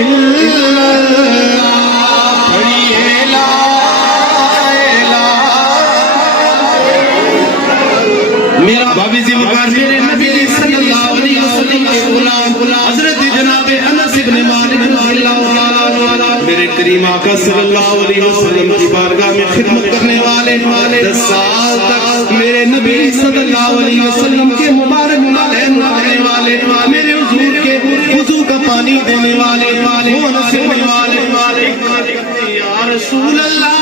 الا اللہ، پڑھیے لا الہ۔ میرا بابی جی مقار میرے نبی صلی اللہ علیہ وسلم کے غلام حضرت جناب انس بن مالک رضی اللہ عنہ، میرے کریم آقا صلی اللہ علیہ وسلم کی بارگاہ میں خدمت کرنے والے 10 سال تک میرے نبی صلی اللہ علیہ وسلم کے مبارک مالین رکھنے والے، میرے حضور کے وضو کا پانی دینے والے، وہ انس بن مالک یا رسول اللہ،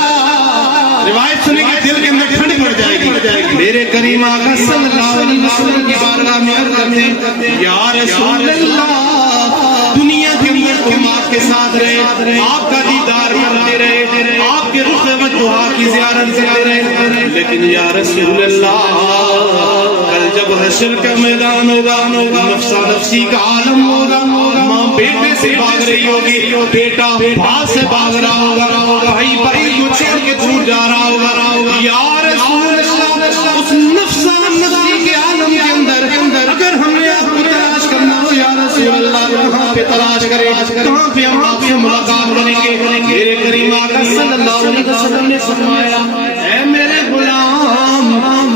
روایت سنے کہ دل کے اندر ٹھنڈ پڑ جائے گی۔ میرے کریم آقا صلی اللہ علیہ وسلم کی بارگاہ میں عرض کرتے یا رسول اللہ، دنیا کے اندر ہم آپ کے ساتھ رہے، آپ کا دیدار کرتے رہے، آپ کے رخ وجہ کی زیارت کرتے رہے، لیکن یا رسول اللہ کل جب حشر کا میدان ہوگا، نفسا نفسی کا عالم ہوگا، ماں بیٹے سے بھاگ رہی ہوگی، بیٹا بھائی سے بھاگ رہا ہوگا، بھائی بھائی کو چھوڑ کے دور جا رہا ہوگا، یا رسول اللہ اس نفسا نفسی کے عالم کے اندر اگر ہم نے آپ کو تلاش کرنا ہو یا رسول اللہ، کہاں پہ تلاش کریں، کہاں پہ ہم آپ سے ملاقات کریں گے؟ میرے کریم آقا صلی اللہ علیہ وسلم نے فرمایا اے میرے غلام،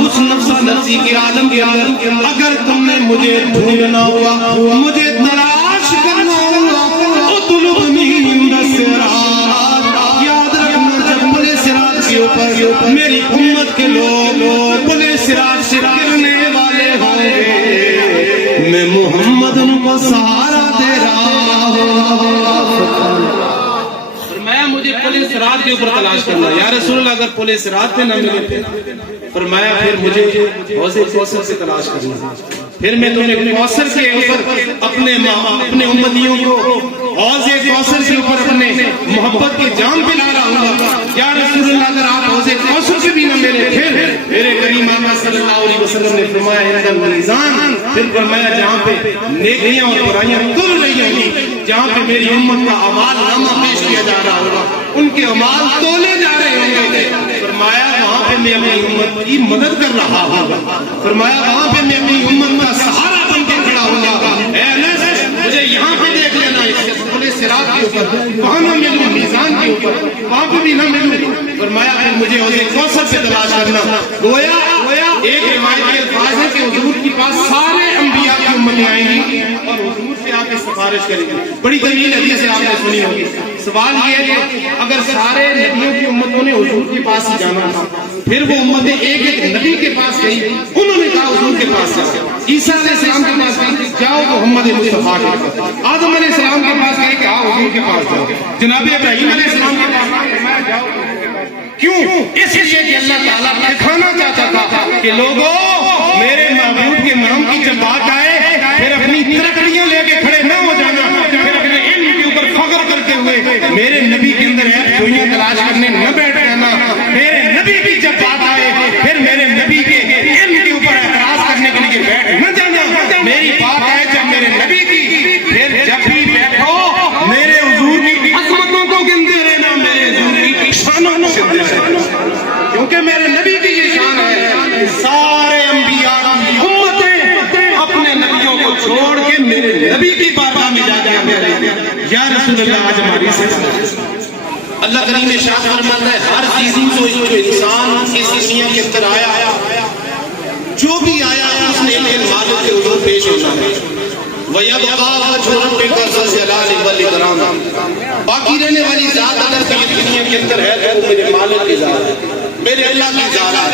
اس نفسا نفسی کے عالم کے اندر اگر تم نے مجھے ڈھونڈنا ہوا، مجھے تلاش کرنا ہوا، اطلبنی عند الصراط، یاد رکھنا جب پلے صراط کے اوپر میری امت کے لوگ پلے صراط سے گرنے والے ہوں گے، میں محمد ان کو سہارا دے رہا ہوں۔ فرمایا مجھے پلے صراط کے اوپر تلاش کرنا، یا رسول اللہ اگر پلے صراط پہ نہ ملے، فرمایا پھر مجھے حوض کوثر سے تلاش کرنا، پھر میں تمہیں کوثر کے اوپر اپنے امتیوں کو حوض کوثر کے اوپر اپنے محبت کے جام پہ لا رہا ہوں۔ یا رسول اللہ اگر آپ حوض کوثر سے بھی نہ ملے، پھر میرے کریم آقا صلی اللہ علیہ وسلم نے فرمایا عند المیزان، پھر فرمایا جہاں پہ نیکیاں اور برائیاں تل رہی ہوں گی، جہاں پہ میری امت کا اعمال نامہ پیش کیا جا رہا ہوگا، ان کے اعمال تولے جا رہے ہوں گے، فرمایا وہاں پہ میں اپنی امت کی مدد کر رہا ہوں، فرمایا وہاں پہ میں اپنی امت کا سہارا بن کے کھڑا ہوں گا۔ اے انس مجھے یہاں پہ دیکھ لینا، اس پلے صراط کے اوپر وہاں نہ ملوں، میزان کے اوپر وہاں پہ بھی نہ ملوں، فرمایا پھر مجھے حوض کوثر سے تلاش کرنا۔ گویا ایک روایت کے الفاظ ہے کہ حضور کے پاس سارے انبیاء کی امتیں آئیں گی اور حضور سے آ کے سفارش کریں گی۔ بڑی طویل حدیث ہے، آپ نے سنی ہوگی۔ سوال یہ ہے کہ اگر سارے نبیوں کی امتوں نے حضور کے پاس ہی جانا تھا، پھر وہ امتیں ایک ایک نبی کے پاس گئی، انہوں نے کہا حضور کے پاس جاؤ، عیسیٰ علیہ السلام کے پاس گئی جاؤ محمد مصطفیٰ کے پاس، آدم علیہ السلام کے پاس گئی کہ آؤ حضور کے پاس جاؤ، جناب ابراہیم علیہ السلام کے پاس جاؤ۔ کیوں؟ اس لیے کہ اللہ تعالیٰ دکھانا چاہتا تھا کہ لوگوں میرے معبود کے نام کی جب بات آئے پھر اپنی ترقیاں لے کے کھڑے نہ ہو جانا، پھر اپنے علم کے اوپر فخر کرتے ہوئے میرے نبی کے اندر ہے چوئیاں تلاش کرنے نہ بیٹھ جانا، میرے نبی بھی جب بات آئے پھر میرے نبی کے علم کے اوپر اعتراض کرنے کے لیے بیٹھ نہ جانا، میری بات آئے جب میرے نبی کی، پھر جب بھی بیٹھو میرے حضور کی عظمتوں کو گنتے رہنا، میرے حضور کی شانوں کو گنتے رہنا، کیونکہ میرے نبی کی یہ شان ہے سارے انبیاء کی امتیں اپنے نبیوں کو چھوڑ کے میرے نبی کی بارگاہ میں جا جا کے یا رسول اللہ آج ہماری سے اللہ کریم نے ارشاد فرماتا ہے ہر چیز کو جو انسان اس دنیا کے اندر آیا جو بھی آیا اس نے ایک مالک کے حضور پیش ہونا ہے، وَيَبْقَى وَجْهُ رَبِّكَ ذُو الْجَلَالِ وَالْإِكْرَامِ، باقی رہنے والی ذات اگر یہ دنیا کے اندر ہے تو میرے مالک کی ذات ہے، میرے اللہ کی ذات ہے،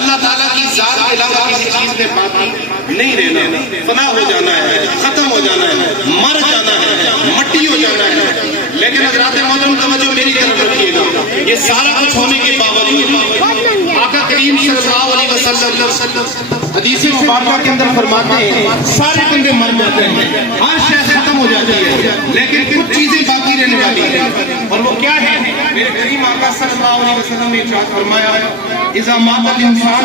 اللہ تعالیٰ کی ذات کے علاوہ کسی چیز میں باقی نہیں رہنا، فنا ہو جانا ہے، ختم ہو جانا ہے، مر جانا ہے، مٹی ہو جانا ہے، لیکن حضرات محترم توجہ میری طرف رکھیے گا، یہ سارا کچھ ہونے کے باوجود آقا کریم صلی اللہ علیہ وسلم حدیث مبارکہ کے اندر فرماتے ہیں سارے بندے مر جاتے ہیں، ہر شے ختم ہو جاتی ہے، لیکن کچھ چیزیں باقی رہنے والی ہیں، اور وہ کیا ہے؟ میرے کریم آقا صلی اللہ علیہ وسلم نے ارشاد فرمایا اذا مات الانسان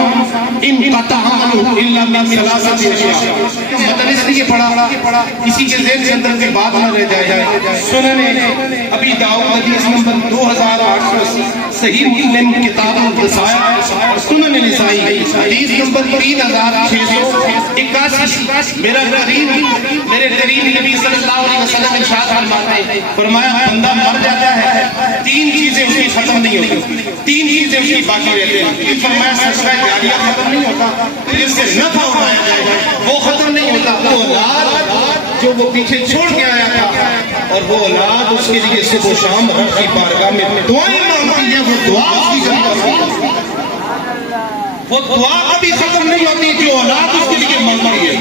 انقطع عمله الا من ثلاثه اشیاء، مطلب اس لیے پڑھا کسی کے ذہن کے اندر بھی بات نہ رہ جائے۔ سنن ابی داؤد حدیث نمبر 2880، صحیح مسلم کتاب الوصایا سنن نسائی حدیث نمبر 3681 میرے قریب نبی صلی اللہ علیہ وسلم ارشاد فرماتے ہیں، فرمایا بندہ مر جاتا ہے تین چیزیں اس کی ختم نہیں ہوتی، تین چیزیں اس کی باقی رہتی ہیں۔ فرمایا صدقہ جاریہ ختم نہیں ہوتا، جس سے نفع اٹھایا جائے وہ ختم نہیں ہوتا، وہ اولاد جو وہ پیچھے چھوڑ کے آیا تھا اور وہ اولاد اس کے لیے صبح و شام رب کی بارگاہ میں دعائیں مانگتی ہیں، وہ دعا اس کی کبھی ختم نہیں ہوتی، وہ دعا کبھی ختم نہیں ہوتی جو اولاد اس کے لیے مانگتی ہے۔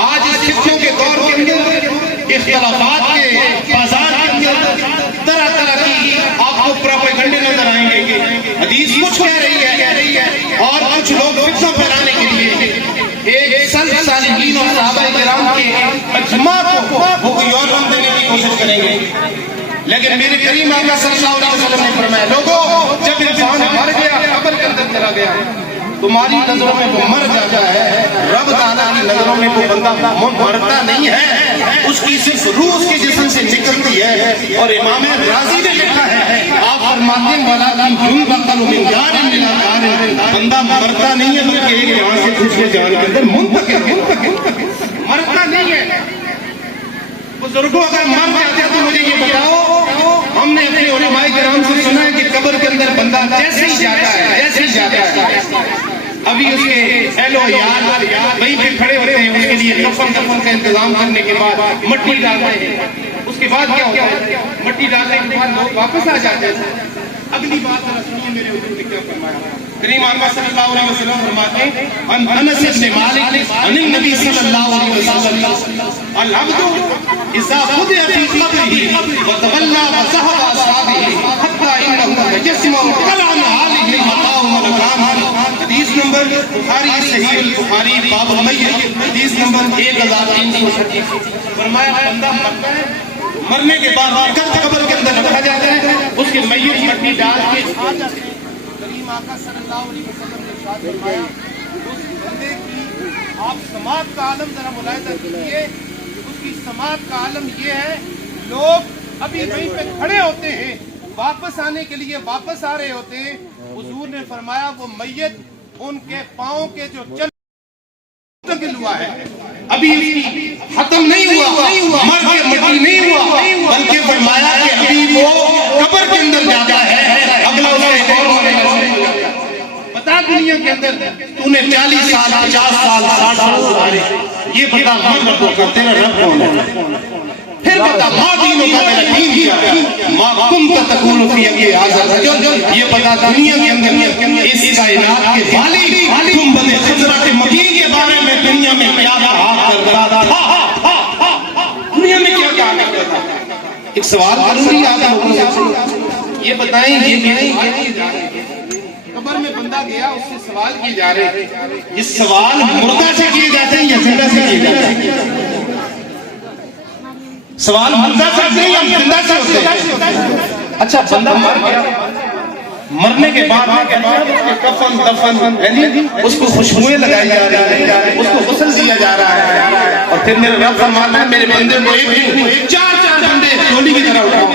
آج اس فتنوں کے دور کے اندر اختلافات کے بازار کے اندر طرح طرح کی آپ کو پروپیگنڈے نظر آئیں گے، حدیث کچھ کہہ رہی ہے اور کچھ لوگ فتنہ پھیلانے کے لیے ایک سلف صالحین اور صحابہ کرام کے اجماع کو وہ کوئی اور رنگ دینے کی کوشش کریں گے، لیکن میرے کریم آقا صلی اللہ علیہ وسلم نے فرمایا لوگوں جب انسان مر گیا قبر کے اندر چلا گیا تمہاری نظروں میں وہ مر جاتا ہے، رب تعالیٰ کی نظروں میں وہ بندہ مرتا نہیں ہے، اس کی صرف روح اس کے جسم سے نکلتی ہے۔ اور امام رازی نے لکھا ہے آپ فرماتے ہیں بندہ مرتا نہیں ہے بلکہ ایک جان سے دوسرے جان کے اندر منتقل مرتا نہیں ہے۔ بزرگوں اگر مر جاتے ہیں تو مجھے یہ بتاؤ، ہم نے اپنے علماء کرام سے سنا ہے کہ قبر کے اندر بندہ جیسے ہی جاتا ہے ابھی اس کے اہل و عیال وہیں پہ کھڑے ہوتے ہیں، اس کے لیے کفن کا انتظام کرنے کے بعد مٹی ڈالتے ہیں، اس کے بعد کیا ہوتا ہے مٹی ڈالنے کے بعد لوگ واپس آ جاتے ہیں۔ اگلی بات ذرا سنیے میرے حضور نے کیا فرمایا، کریم آقا صلی اللہ علیہ وسلم فرماتے ہیں انس بن مالک عن النبی صلی اللہ علیہ وسلم العبد اذا وضع في قبره وتولى وذهب اصحابه حتى انه تجسم وطلع عن حاله مقام ملكان۔ حدیث نمبر بخاری صحیح البخاری باب المیت حدیث نمبر 1336۔ فرمایا بندہ مرتا ہے، مرنے کے بعد قبر کے اندر رکھا جاتا ہے، اس کے میت مٹی ڈال کے کریم آقا صلی اللہ علیہ وسلم نے ارشاد فرمایا اس بندے کی آپ سماعت کا عالم ذرا ملاحظہ کیجیے، اس کی سماعت کا عالم یہ ہے لوگ ابھی وہیں پہ کھڑے ہوتے ہیں، واپس آنے کے لیے واپس آ رہے ہوتے ہیں، حضور نے فرمایا وہ میت ان کے پاؤں کے جو چل ہوا ہے ابھی ختم نہیں ہوا، مر کے مٹی نہیں ہوا، بلکہ فرمایا کہ ابھی وہ قبر کے اندر جاتا ہے، اگلا اس کا ایک اور ہونے لگا۔ بتا دنیا کے اندر تو نے 40 سال 50 سال 60 سال گزارے، یہ بتا مر کا تیرا رب کون ہے، پھر بتا ماں دینوں کا تیرا دین کیا ہے، ماں کم کا تکون فی اگے آزاد رجل، یہ بتا دنیا کے اندر اس کائنات کے والی تم بنے خضرہ کے مکین کے بارے میں دنیا میں کیا کہا کرتا تھا، دنیا میں کیا کہا کرتا تھا۔ ایک سوال ضروری آتا ہوگا، یہ بتائیں یہ قبر میں بندہ گیا اس سے سوال کیے جا رہے ہیں، یہ سوال مردہ سے کیے جاتے ہیں یا زندہ سے کیے جاتے ہیں؟ سوال مردہ سے ہوتے ہیں یا زندہ سے ہوتے ہیں؟ اچھا بندہ مر گیا، مرنے کے بعد کفن دفن اس کو خوشبوئیں لگائی جا رہی ہیں، اس کو غسل دیا جا رہا ہے، اور پھر میرے رب فرماتا ہے میرے بندے کو ایک چار بندے چولی کی طرح اٹھاؤ۔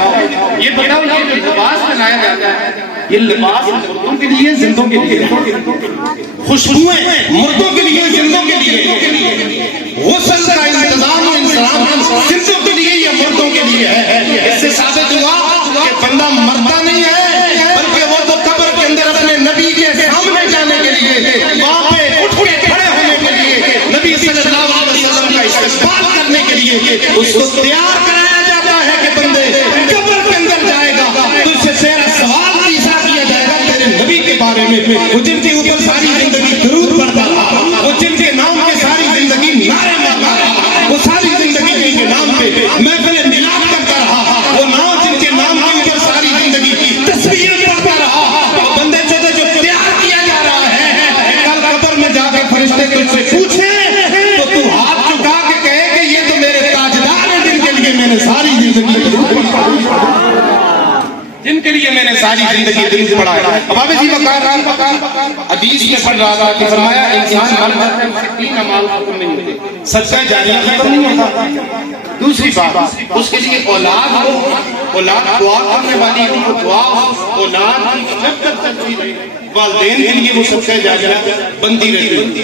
یہ بتاؤ یہ جو لباس بنایا جاتا ہے یہ لباس مردوں کے لیے زندوں کے لیے، خوشبوئیں مردوں کے لیے زندوں کے لیے، غسل کا انتظام و انسلام زندوں کے لیے یا مردوں کے لیے ہے؟ اس سے ثابت ہوا کہ بندہ مرتا نہیں ہے بلکہ وہ تو قبر کے اندر اپنے نبی کے سامنے جانے کے لیے، وہاں پہ اٹھ کے کھڑے ہونے کے لیے، نبی صلی اللہ علیہ وسلم کا استقبال کرنے کے لیے اس کو تیار کرایا جاتا ہے کہ بندے قبر کے اندر جائے گا تو اس سے تیرا سوال پیشہ کیا جائے گا تیرے نبی کے بارے میں، وہ جن کے اوپر ساری زندگی درود پڑھتا رہا، وہ جن کے نام کے ساری زندگی نعرے مارتا رہا، وہ ساری زندگی جن کے نام پہ محفل میلاد کرتا رہا، وہ نام جن کے نام کے اوپر ساری زندگی تصویر پڑھتا رہا، وہ بندے جو تیار کیا جا رہا ہے کل قبر میں جا کے فرشتے تجھ سے پوچھیں تو تو ہاتھ چکا کے کہے کہ یہ تو میرے تاجدار ہیں جن کے لیے میں نے ساری زندگی جن کے لیے میں نے ساری زندگی درود پڑھا ہے. اب آپ جی حدیث میں پڑھ رہا تھا کہ فرمایا انسان مر جاتا ہے 3 اعمال ختم نہیں ہوتے, صدقہ جاریہ ختم نہیں ہوتا. دوسری بات, اس کے لیے اولاد ہو, اولاد دعا کرنے والی ہو, وہ دعا اولاد کی جب تک چلتی رہے, والدین کے لیے وہ صدقہ جاریہ بنتی رہتی.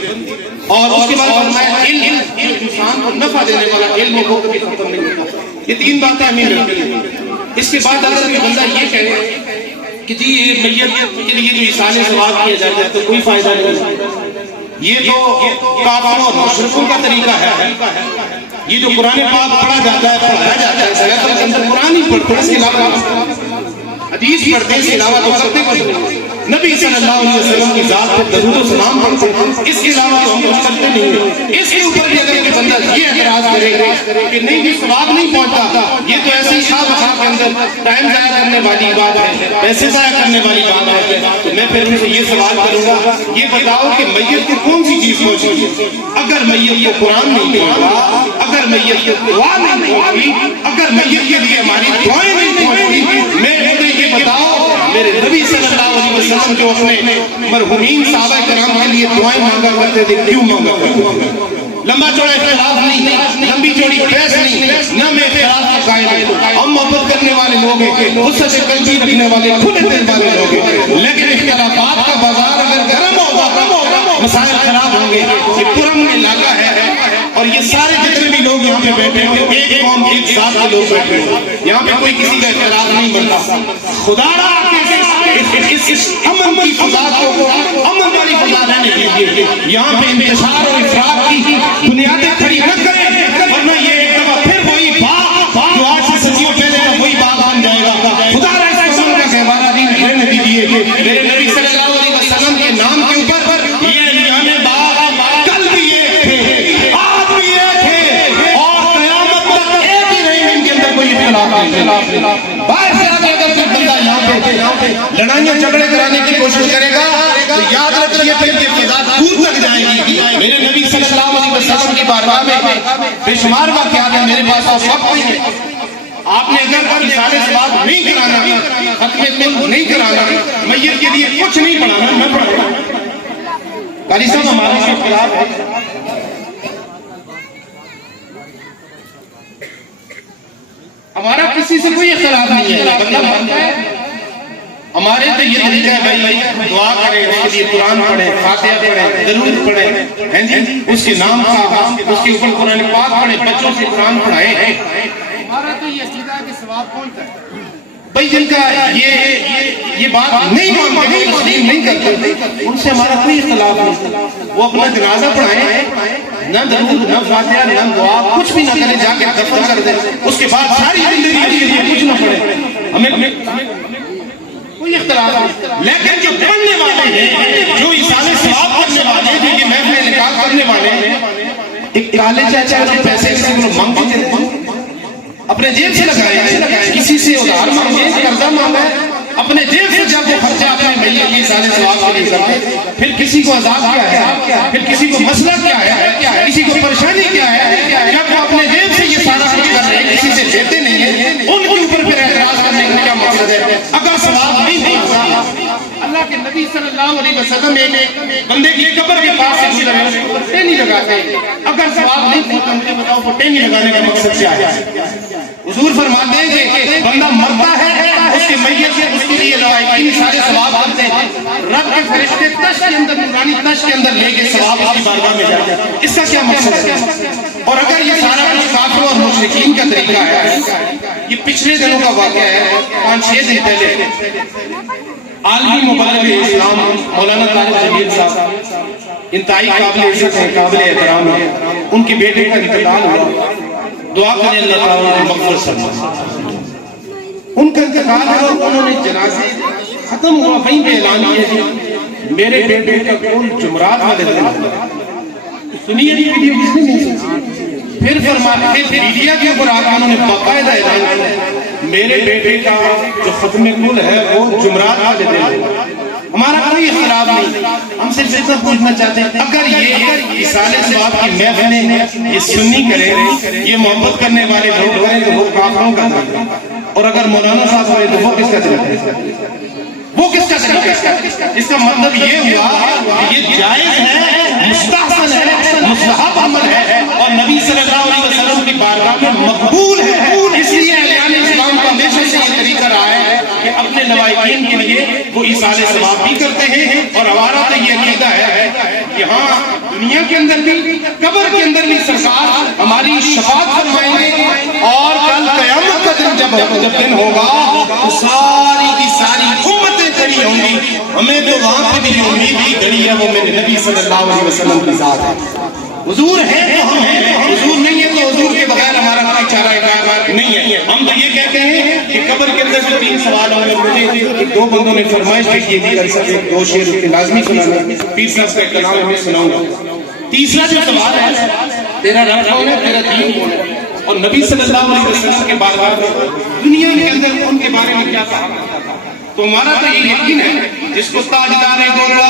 اور اس کے بعد فرمایا علم, انسان کو نفع دینے والا علم کو کبھی ختم نہیں ہوتا. یہ 3 باتیں ہمیں ملتی ہیں. اس کے بعد اگر کوئی بندہ یہ کہے کہ جی یہ میت کے لیے جو ایصال ثواب کیا جاتا ہے تو کوئی فائدہ نہیں, یہ تو کافروں اور مشرکوں کا طریقہ ہے. یہ جو قرآن پاک پڑھا جاتا ہے, پڑھایا جاتا ہے, صلاۃ کے اندر قرآن ہی پڑھتے ہیں, اس کے علاوہ حدیث پڑھتے ہیں, اس کے علاوہ تو کرتے کچھ نہیں. نبی صلی اللہ علیہ وسلم کی ذات پر درود و سلام پڑھتے ہیں, اس کے علاوہ تو ہم کچھ کرتے نہیں. اس کے اوپر بھی اگر کوئی بندہ یہ اعتراض کرے گا کہ نہیں یہ ثواب نہیں پہنچتا, یہ تو ایسے ہی شاہ بخار کے اندر ٹائم ضائع کرنے والی بات ہے, پیسے ضائع کرنے والی بات ہے, تو میں پھر ان سے یہ سوال کروں گا, یہ بتاؤ کہ میت کو کون سی چیز پہنچی ہے؟ اگر میت کو قرآن نہیں پڑھا, اگر میت کو دعا نہیں پہنچی, اگر میت کے لیے ہماری دعائیں نہیں پہنچی, میں یہ بتاؤ میرے نبی صلی اللہ علیہ وسلم جو اپنے مرحومین صحابہ کرام کے لیے دعائیں مانگا کرتے تھے, کیوں مانگا کرتے تھے؟ لمبا چوڑا اختلاف نہیں, لمبی چوڑی بحث نہیں, نہ میں اختلاف کا قائل ہوں. ہم محبت کرنے والے لوگ ہیں, غصے سے قلبی رکھنے والے, کھلے دل والے لوگ ہیں, لیکن اختلافات کا بازار اگر گرم ہوگا, مسائل خراب ہوں گے. یہ پرامن علاقہ ہے اور یہ سارے جتنے بھی لوگ یہاں پہ بیٹھے ہیں ایک قوم ایک ذات کے لوگ بیٹھے ہیں, یہاں پہ کوئی کسی کا اختلاف نہیں بنتا. خدا اس امن کی فضا کو امن والی فضا رہنے دیجیے. یہاں پہ انتشار اور افراط کی بنیادیں کھڑی نہ کریں, ورنہ یہ ایک دفعہ پھر وہی باغ جو آج سے صدیوں پہلے کا وہی باغ بن جائے گا. خدا ایسا قوم کا گہوارہ نہیں رہنے دیجیے. میرے نبی صلی اللہ علیہ وسلم کے نام کے اوپر یہ نیام باغ کل بھی ایک تھے, آج بھی ایک تھے, اور قیامت تک ایک ہی رہیں, ان کے اندر کوئی اختلاف نہیں. باہر سے اگر کوئی بندہ یہاں پہ لڑائیاں جھگڑے کرانے کی کوشش کرے گا تو یاد رکھیے پھر یہ فضا دور تک جائے گی. میرے نبی صلی اللہ علیہ وسلم کی بارگاہ میں بے شمار واقعات ہیں, میرے پاس اور وقت نہیں ہے. آپ نے اگر ایصال ثواب نہیں کرانا, ختم کل نہیں کرانا, میت کے لیے کچھ نہیں پڑھانا, میں پڑھاؤں گا. قاری صاحب ہمارے سے خلاف ہے, ہمارا کسی سے کوئی اختلاف نہیں ہے. بندہ مانتا ہے, ہمارے تو یہ طریقہ ہے بھائی دعا کریں, اس کے لیے قرآن پڑھیں, فاتحہ پڑھیں, درود پڑھیں, اس کے نام کا, اس کے اوپر قرآن پاک پڑھیں, بچوں سے قرآن پڑھائیں. ہمارا تو یہ عقیدہ ہے کہ ثواب پہنچتا ہے. بھائی جن کا یہ بات نہیں مانتے, تسلیم نہیں کرتے, ان سے ہمارا کوئی اختلاف نہیں. وہ اپنا جنازہ پڑھائیں, نہ درود نہ فاتحہ نہ دعا کچھ بھی نہ کریں, جا کے دفن کر دیں, اس کے بعد ساری زندگی کے لیے کچھ نہ پڑھیں, ہمیں کوئی اختلاف نہیں. لیکن جو پڑھنے والے ہیں, جو ایصال ثواب کرنے والے ہیں, جو یہ محفل انعقاد کرنے والے ہیں, ایک کالے چاچا جو پیسے کسی کو مانگتے تھے, اپنے جیب سے لگائے, کسی سے ادھار مانگے, قرضہ مانگا, اپنے جیب سے جب وہ خرچہ اپنے میت کی ایصال ثواب کے لیے کرتے, پھر کسی کو عذاب کیا ہے, پھر کسی کو مسئلہ کیا ہے, کسی کو پریشانی کیا ہے, جب وہ اپنے جیب سے یہ سارا کچھ کر رہے ہیں, کسی سے دیتے نہیں ہیں, ان کے اوپر پھر اعتراض کرنے کا کیا مقصد ہے؟ اگر ثواب نہیں ہوگا, اللہ کے نبی صلی اللہ علیہ وسلم نے بندے کی قبر کے پاس سے گزرے, ٹینی لگاتے, اگر ثواب نہیں ہوتا مجھے بتاؤ ٹینی لگانے کا مقصد کیا ہے؟ حضور فرماتے ہیں کہ بندہ مرتا ہے, اس کے میت سے اس کے لیے لائقین سارے ثواب کرتے ہیں, رب کے فرشتے تش کے اندر, نورانی تش کے اندر لے کے ثواب اس کی بارگاہ میں جاتے ہیں. اس کا کیا مقصد ہے؟ اور اگر یہ سارا کچھ کافروں اور مشرکین کا طریقہ ہے, یہ پچھلے دنوں کا واقعہ ہے, 5-6 دن پہلے عالمی مبلغ اسلام مولانا طارق جمیل صاحب انتہائی قابل عزت ہیں, قابل احترام ہیں, ان کے بیٹے کا انتقال ہوا. دعا کریں اللہ تعالیٰ نے مغفرت فرمائے. ان کا انتقال ہوا, انہوں نے جنازے ختم ہوا, وہیں پہ اعلان کیا میرے بیٹے کا کون جمعرات والے دن. سنیے یہ ویڈیو کس نے نہیں سنی. پھر فرماتے تھے میڈیا کے اوپر آ کے انہوں نے باقاعدہ اعلان کیا میرے بیٹے کا جو ختم کل ہے وہ جمعرات والے دن. ہمارا کوئی اختلاف نہیں, ہم صرف اتنا پوچھنا چاہتے ہیں اگر یہ ایصال ثواب کی محفلیں یہ سنی کریں, یہ محبت کرنے والے لوگ کریں تو وہ کافروں کا طریقہ, اور اگر مولانا صاحب ہوئے تو وہ کس کا طریقہ ہے؟ وہ کس کا طریقہ ہے؟ اس کا مطلب یہ ہوا کہ یہ جائز ہے، مستحسن ہے، مستحب عمل ہے اور نبی صلی اللہ علیہ وسلم کی بارگاہ میں مقبول ہے۔ اس لیے اہل اسلام کا ہمیشہ سے یہ طریقہ رہا ہے کہ اپنے لوائقین کے لیے وہ ایصال ثواب بھی کرتے ہیں، اور ہمارا تو یہ عقیدہ ہے کہ ہاں دنیا کے اندر بھی، قبر کے اندر بھی سرکار ہماری شفاعت فرمائیں گے، اور کل قیامت کا دن جب دن ہوگا تو ساری کی ساری امتیں کھڑی ہوں گی۔ ہمیں تو وہاں پہ بھی امید کی کھڑی ہے، وہ میرے نبی صلی اللہ علیہ وسلم کی ذات ہے۔ حضور ہے تو ہم ہیں، حضور نہیں ہے تو حضور کے بغیر ہمارا کوئی چارہ کار نہیں ہے۔ ہم تو یہ کہتے ہیں کہ قبر کے اندر جو 3 سوال ہوں گے، مجھے دو بندوں نے فرمائش کی تھی کہ سب 2 شعر اس کے لازمی سنانا، پیر صاحب کا کلام میں سناؤں گا۔ تیسرا جو سوال ہے، تیرا رب کون ہے، تیرا دین کون ہے، اور نبی صلی اللہ علیہ وسلم کے بارگاہ میں دنیا کے اندر ان کے بارے میں کیا کہا جاتا تھا۔ تو ہمارا تو یہ یقین ہے، جس کو تاجدار گولڑا